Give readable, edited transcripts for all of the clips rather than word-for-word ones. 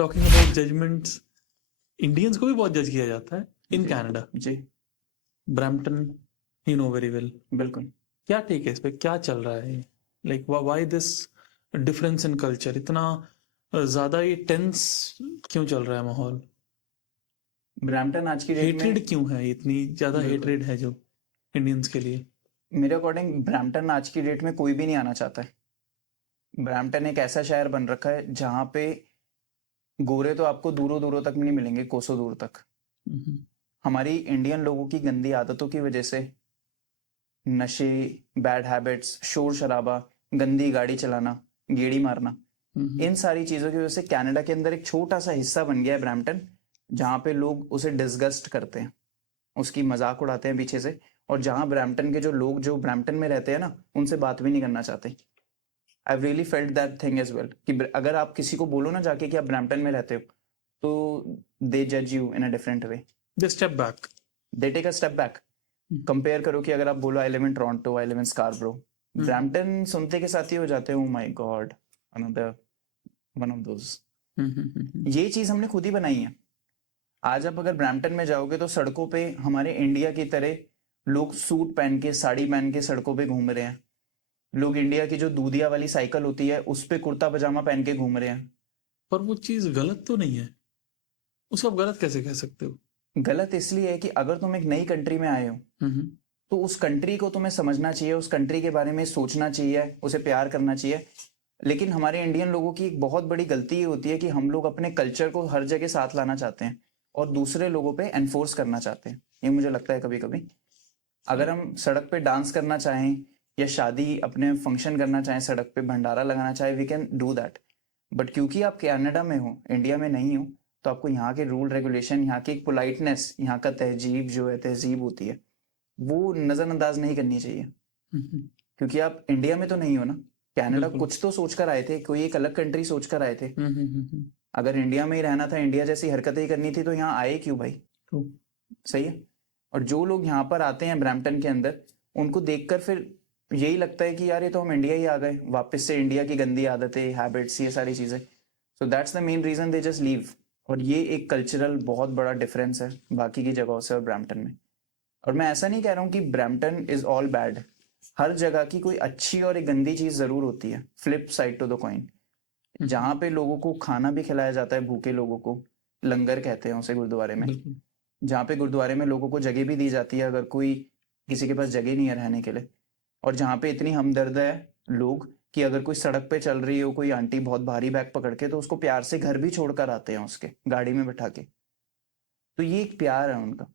Talking about judgements, Indians को भी बहुत जज किया जाता है इन जी कनाडा। जी Brampton you know very well, बिल्कुल। क्या टेक है इस पे, क्या चल रहा है? Like why this difference in culture, इतना ज्यादा ये टेंस क्यों चल रहा है माहौल? ब्रैम्पटन आज की डेट में हेट्रेड क्यों है, इतनी ज्यादा बिल्कुल हेट्रेड है जो इंडियंस के लिए? मेरे अकॉर्डिंग ब्रैम्पटन आज की डेट में कोई भी नहीं आना चाहता है। ब्रैम्पटन एक ऐसा शहर बन रखा है जहाँ पे गोरे तो आपको दूरों दूरों तक नहीं मिलेंगे, कोसों दूर तक। हम्म, हमारी इंडियन लोगों की गंदी आदतों की वजह से नशे, बैड हैबिट्स, शोर शराबा, गंदी गाड़ी चलाना, गेड़ी मारना, इन सारी चीज़ों की वजह से कनाडा के अंदर एक छोटा सा हिस्सा बन गया है ब्रैम्पटन, जहाँ पे लोग उसे डिसगस्ट करते हैं, उसकी मजाक उड़ाते हैं पीछे से। और जहाँ ब्रैम्पटन के जो लोग जो ब्रैम्पटन में रहते हैं ना, उनसे बात भी नहीं करना चाहते। I really felt that thing as well कि अगर आप किसी को बोलो ना जाके कि आप ब्रैम्पटन में रहते हो, तो दे जज you in a different way. They step back. They take a step back. Compare करो कि अगर आप बोलो I live in Toronto, I live in Scarborough, Brampton सुनते के साथ ही हो जाते हो my God, another one of those. ये चीज हमने खुद ही बनाई है। आज आप अगर ब्रैम्पटन में जाओगे तो सड़कों पे हमारे इंडिया की तरह लोग सूट पहन के, साड़ी पहन के सड़कों पे घूम रहे हैं। लोग इंडिया की जो दूधिया वाली साइकिल होती है उस पे कुर्ता पजामा पहन के घूम रहे हैं। पर वो चीज गलत तो नहीं है, उसको आप गलत कैसे कह सकते हो? गलत इसलिए है कि अगर तुम एक नई कंट्री में आए हो तो उस कंट्री को तुम्हें समझना चाहिए, उस कंट्री के बारे में सोचना चाहिए, उसे प्यार करना चाहिए। लेकिन हमारे इंडियन लोगों की एक बहुत बड़ी गलती ये होती है कि हम लोग अपने कल्चर को हर जगह साथ लाना चाहते हैं और दूसरे लोगों पे एनफोर्स करना चाहते हैं। ये मुझे लगता है कभी कभी अगर हम सड़क पे डांस करना चाहें या शादी अपने फंक्शन करना चाहें, सड़क पे भंडारा लगाना चाहें, we can do that. But क्योंकि आप कनाडा में हो, इंडिया में नहीं हो, तो आपको यहाँ के रूल रेगुलेशन, यहाँ की एक पोलाइटनेस, यहाँ का तहजीब जो है, तहजीब होती है, वो नज़रअंदाज नहीं करनी चाहिए। क्योंकि आप इंडिया में तो नहीं हो ना। कनाडा बिल्कुल। कुछ तो सोच कर आए थे, कोई एक अलग कंट्री सोच कर आए थे। अगर इंडिया में ही रहना था, इंडिया जैसी हरकतें ही करनी थी, तो यहाँ आए क्यों भाई? True. सही है। और जो लोग यहाँ पर आते हैं ब्रैम्पटन के अंदर, उनको देखकर फिर यही लगता है कि यार ये तो हम इंडिया ही आ गए वापस से, इंडिया की गंदी आदतें, हैबिट्स, ये सारी चीज़ें। So that's the main reason they just leave. और ये एक कल्चरल बहुत बड़ा डिफरेंस है बाकी की जगहों से और ब्रैम्पटन में। और मैं ऐसा नहीं कह रहा हूँ कि ब्रैम्पटन इज ऑल बैड। हर जगह की कोई अच्छी और एक गंदी चीज़ ज़रूर होती है, flip side to the coin. जहाँ पे लोगों को खाना भी खिलाया जाता है, भूखे लोगों को, लंगर कहते हैं उसे गुरुद्वारे में। जहाँ पे गुरुद्वारे में लोगों को जगह भी दी जाती है अगर कोई, किसी के पास जगह नहीं है रहने के लिए। और जहाँ पे इतनी हमदर्द है लोग कि अगर कोई सड़क पे चल रही हो, कोई आंटी बहुत भारी बैग पकड़ के, तो उसको प्यार से घर भी छोड़कर आते हैं उसके गाड़ी में बैठा के। तो ये एक प्यार है उनका।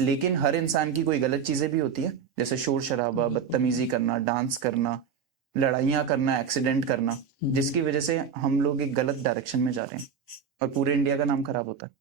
लेकिन हर इंसान की कोई गलत चीजें भी होती है, जैसे शोर शराबा, बदतमीजी करना, डांस करना, लड़ाइयाँ करना, एक्सीडेंट करना, जिसकी वजह से हम लोग एक गलत डायरेक्शन में जा रहे हैं और पूरे इंडिया का नाम खराब होता है।